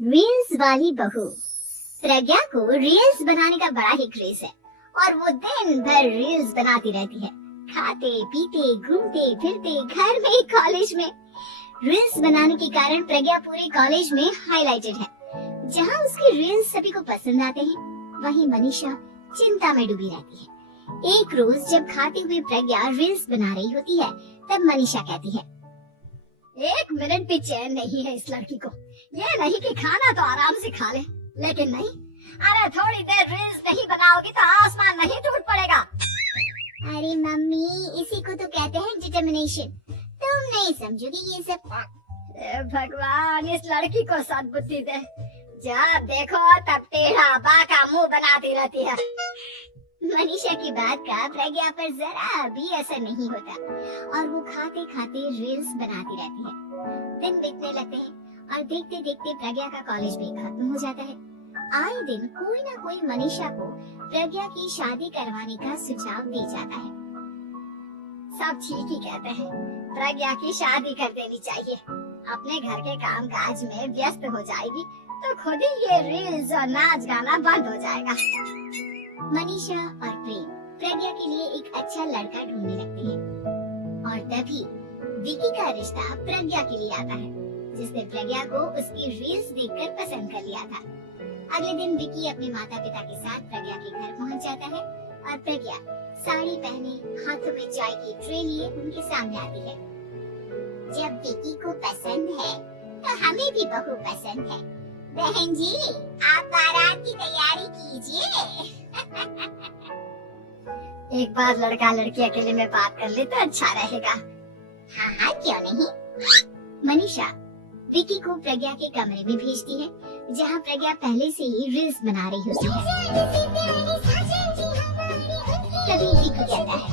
Reels वाली बहू। प्रज्ञा को रील्स बनाने का बड़ा ही क्रेज है और वो दिन भर रील्स बनाती रहती है। खाते पीते घूमते फिरते घर में कॉलेज में रील्स बनाने के कारण प्रज्ञा पूरे कॉलेज में हाईलाइटेड है। जहाँ उसकी रील्स सभी को पसंद आते हैं, वहीं मनीषा चिंता में डूबी रहती है। एक रोज जब खाते हुए प्रज्ञा रील्स बना रही होती है, तब मनीषा कहती है, एक मिनट भी चैन नहीं है इस लड़की को। ये नहीं कि खाना तो आराम से खा ले, लेकिन नहीं, अरे थोड़ी देर रील्स नहीं बनाओगी तो आसमान नहीं टूट पड़ेगा। अरे मम्मी, इसी को तो कहते हैं डिटर्मिनेशन। तुम नहीं समझोगी ये सब। भगवान, इस लड़की को सद्बुद्धि दे। जब देखो तब टेढ़ा बाका मुंह बनाती रहती है। मनीषा की बात का प्रज्ञा पर जरा भी असर नहीं होता और वो खाते खाते रील्स बनाती रहती है। दिन बीतने लगते हैं और देखते देखते प्रज्ञा का कॉलेज भी खत्म हो जाता है। आए दिन कोई ना कोई मनीषा को प्रज्ञा की शादी करवाने का सुझाव दे जाता है। सब ठीक ही कहते हैं, प्रज्ञा की शादी कर देनी चाहिए। अपने घर के काम काज में व्यस्त हो जाएगी तो खुद ही ये रील्स और नाच गाना बंद हो जाएगा। मनीषा और प्रेम प्रज्ञा के लिए एक अच्छा लड़का ढूंढने लगते हैं और तभी विकी का रिश्ता प्रज्ञा के लिए आता है, जिसने प्रज्ञा को उसकी रील्स देखकर पसंद कर लिया था। अगले दिन विकी अपने माता पिता के साथ प्रज्ञा के घर पहुंच जाता है और प्रज्ञा साड़ी पहने हाथों में चाय की ट्रे लिए उनके सामने आती है। जब विकी को पसंद है तो हमें भी बहू पसंद है। बहन जी, आप बारात की तैयारी कीजिए। एक बार लड़का लड़की अकेले में बात कर ले तो अच्छा रहेगा। हाँ हाँ, क्यों नहीं। मनीषा विकी को प्रज्ञा के कमरे में भेजती है, जहाँ प्रज्ञा पहले से ही रील्स बना रही होती है। तभी विकी कहता है,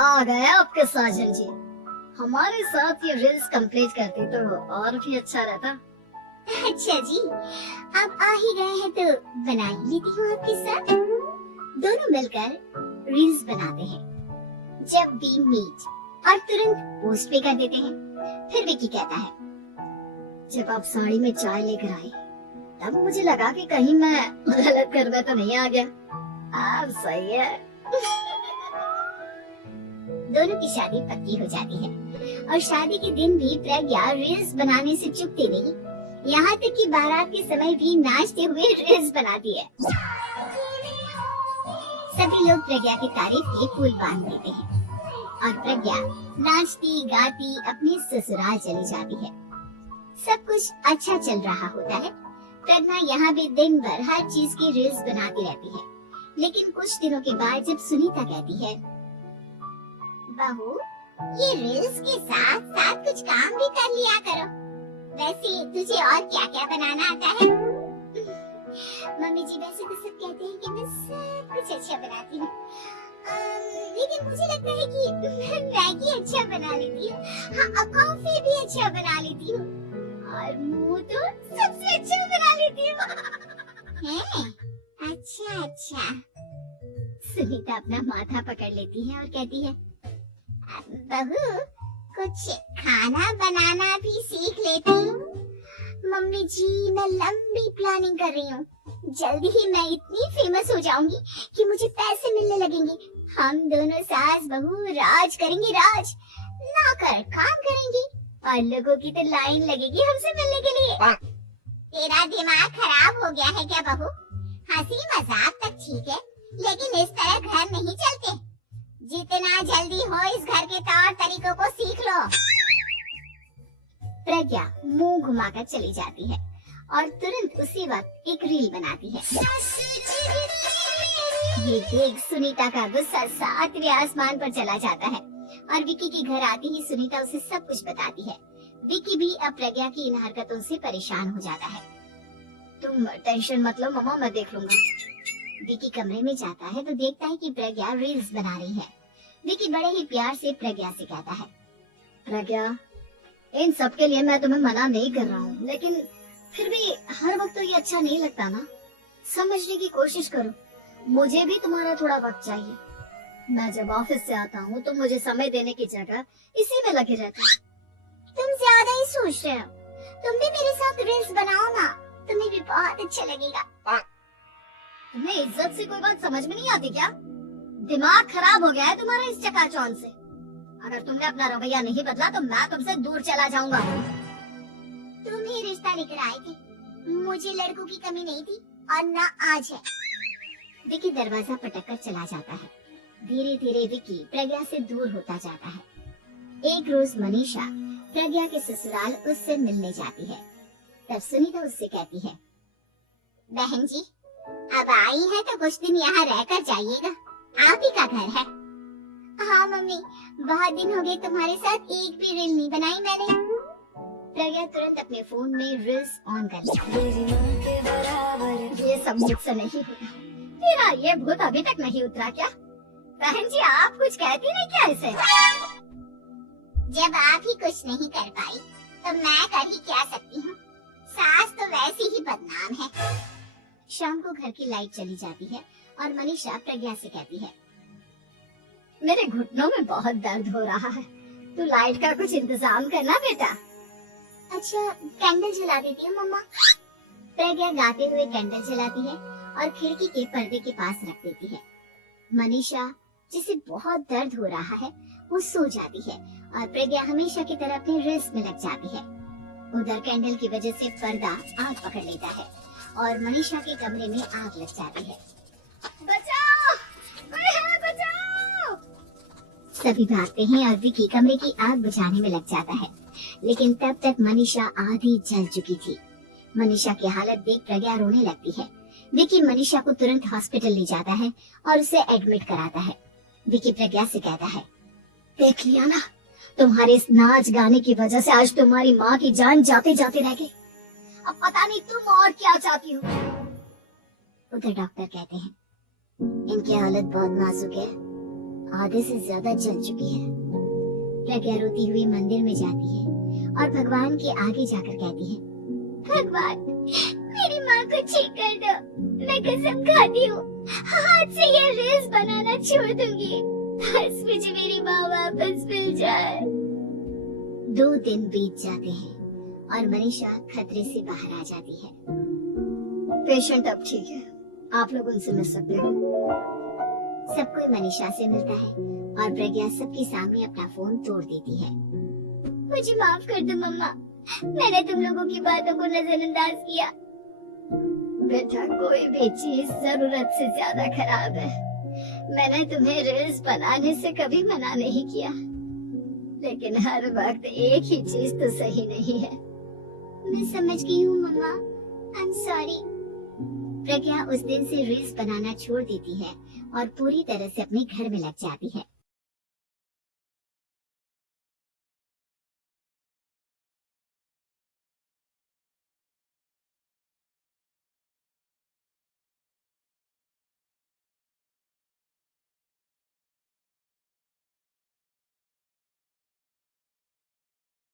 आ गए आपके साजन जी। हमारे साथ ये रील्स कंप्लीट करती तो और भी अच्छा रहता। अच्छा जी, आप आ ही गए हैं तो बना ही लेती हूँ आपके साथ। दोनों मिलकर रील्स बनाते हैं। जब भी मीट और तुरंत पोस्ट भी कर देते हैं। फिर विकी कहता है, जब आप साड़ी में चाय लेकर आई तब मुझे लगा कि कहीं मैं गलत करने तो नहीं आ गया। अब सही है। दोनों की शादी पक्की हो जाती है और शादी के दिन भी प्रज्ञा रील्स बनाने से चूकती नहीं। यहाँ तक कि बारात के समय भी नाचते हुए रील्स बनाती है। सभी लोग प्रज्ञा की तारीफ के पुल बांध देते हैं और प्रज्ञा नाचती गाती अपने ससुराल चली जाती है। सब कुछ अच्छा चल रहा होता है। प्रज्ञा यहाँ भी दिन भर हर चीज की रील्स बनाती रहती है। लेकिन कुछ दिनों के बाद जब सुनीता कहती है, बहू, ये रील्स के साथ साथ कुछ काम भी कर लिया करो। वैसे तुझे और क्या क्या बनाना आता है? मम्मी जी, वैसे तो सब कहते हैं कि मैं सब कुछ अच्छा बनाती हूँ, लेकिन मुझे लगता है कि मैं मैगी अच्छा बना लेती हूँ। हाँ, कॉफी भी अच्छा बना लेती हूँ और मुंह तो सबसे अच्छा बना लेती हूँ। अच्छा अच्छा। सुनीता अपना माथा पकड़ लेती है और कहती है, बहू, कुछ खाना बनाना भी सीख लेती हूँ। मम्मी जी, मैं लंबी प्लानिंग कर रही हूँ। जल्दी ही मैं इतनी फेमस हो जाऊंगी कि मुझे पैसे मिलने लगेंगे। हम दोनों सास बहू राज करेंगे, राज। नौकर काम करेंगे और लोगों की तो लाइन लगेगी हमसे मिलने के लिए। तेरा दिमाग खराब हो गया है क्या बहू? हंसी मजाक तक ठीक है, लेकिन इस तरह घर नहीं चलते। जितना जल्दी हो इस घर के तौर तरीकों को सीख लो। प्रज्ञा मुंह घुमाकर चली जाती है और तुरंत उसी वक्त एक रील बनाती है। ये देख सुनीता का गुस्सा 7वें आसमान पर चला जाता है और विकी के घर आते ही सुनीता उसे सब कुछ बताती है। विकी भी अब प्रज्ञा की इन हरकतों से परेशान हो जाता है। तुम टेंशन मत लो मम्मा, मैं देख लूंगा। विकी कमरे में जाता है तो देखता है कि प्रज्ञा रील्स बना रही है। विकी बड़े ही प्यार से प्रज्ञा से कहता है, प्रज्ञा, इन सब के लिए मैं तुम्हें मना नहीं कर रहा हूँ, लेकिन फिर भी हर वक्त तो ये अच्छा नहीं लगता ना। समझने की कोशिश करो, मुझे भी तुम्हारा थोड़ा वक्त चाहिए। मैं जब ऑफिस से आता हूँ तो मुझे समय देने की जगह इसी में लगे रहता है। तुम ज्यादा ही सोच रहे हो। तुम भी मेरे साथ रील्स बनाओ ना, तुम्हें भी बहुत अच्छा लगेगा। तुम्हें इज्जत से कोई बात समझ में नहीं आती क्या? दिमाग खराब हो गया है तुम्हारा इस चकाचौंध से। अगर तुमने अपना रवैया नहीं बदला तो मैं तुमसे दूर चला जाऊंगा। तुम ही रिश्ता लेकर आए थे, मुझे लड़कों की कमी नहीं थी और ना आज है। विकी दरवाजा पटक कर चला जाता है। धीरे धीरे विकी प्रज्ञा से दूर होता जाता है। एक रोज मनीषा प्रज्ञा के ससुराल उससे मिलने जाती है। तब सुनीता उससे कहती है, बहन जी अब आई है तो कुछ दिन यहाँ रहकर जाइएगा, आप ही का घर है। हाँ मम्मी, बहुत दिन हो गए तुम्हारे साथ एक भी रील नहीं बनाई मैंने। प्रज्ञा तुरंत अपने फोन में रील्स ऑन कर लेती है। ये सब मुझसे नहीं होगा। तेरा ये भूत अभी तक नहीं उतरा क्या? बहन जी आप कुछ कहती नहीं क्या इसे? जब आप ही कुछ नहीं कर पाई तो मैं कर ही क्या सकती हूँ, सास तो वैसी ही बदनाम है। शाम को घर की लाइट चली जाती है और मनीषा प्रज्ञा से कहती है, मेरे घुटनों में बहुत दर्द हो रहा है, तू लाइट का कुछ इंतजाम करना बेटा। अच्छा कैंडल जला देती हूँ मम्मा। प्रज्ञा गाते हुए कैंडल जलाती है और खिड़की के पर्दे के पास रख देती है। मनीषा जिसे बहुत दर्द हो रहा है वो सो जाती है और प्रज्ञा हमेशा की तरह अपने रील्स में लग जाती है। उधर कैंडल की वजह से पर्दा आग पकड़ लेता है और मनीषा के कमरे में आग लग जाती है। बचाओ, कोई है बचाओ। सभी भागते हैं और विकी कमरे की आग बुझाने में लग जाता है, लेकिन तब तक मनीषा आधी जल चुकी थी। मनीषा की हालत देख प्रज्ञा रोने लगती है। विकी मनीषा को तुरंत हॉस्पिटल ले जाता है और उसे एडमिट कराता है। विकी प्रज्ञा से कहता है, देख लिया ना, तुम्हारे इस नाच गाने की वजह से आज तुम्हारी माँ की जान जाते जाते रह गई। अब पता नहीं तुम और क्या चाहती हो। उधर डॉक्टर कहते हैं, इनकी हालत बहुत नाजुक है, आधे से ज्यादा जल चुकी है। प्रज्ञा रोती हुई मंदिर में जाती है और भगवान के आगे जाकर कहती है, भगवान मेरी माँ को ठीक कर दो, मैं कसम खाती हूँ हाथ से ये रील्स बनाना छोड़ दूंगी, बस मुझे मेरी माँ वापस मिल जाए। 2 दिन बीत जाते हैं और मनीषा खतरे से बाहर आ जाती है। पेशेंट अब ठीक है, आप लोग उनसे मिल सकते हो। सब कोई मनीषा से मिलता है और प्रज्ञा सबके सामने अपना फोन तोड़ देती है। मुझे माफ कर दो मम्मा, मैंने तुम लोगों की बातों को नजरअंदाज किया। बेटा कोई भी चीज जरूरत से ज्यादा खराब है। मैंने तुम्हें रील्स बनाने से कभी मना नहीं किया, लेकिन हर वक्त एक ही चीज तो सही नहीं है। मैं समझ गई हूँ मम्मा, आई एम सॉरी। प्रज्ञा उस दिन से रील्स बनाना छोड़ देती है और पूरी तरह से अपने घर में लग जाती है।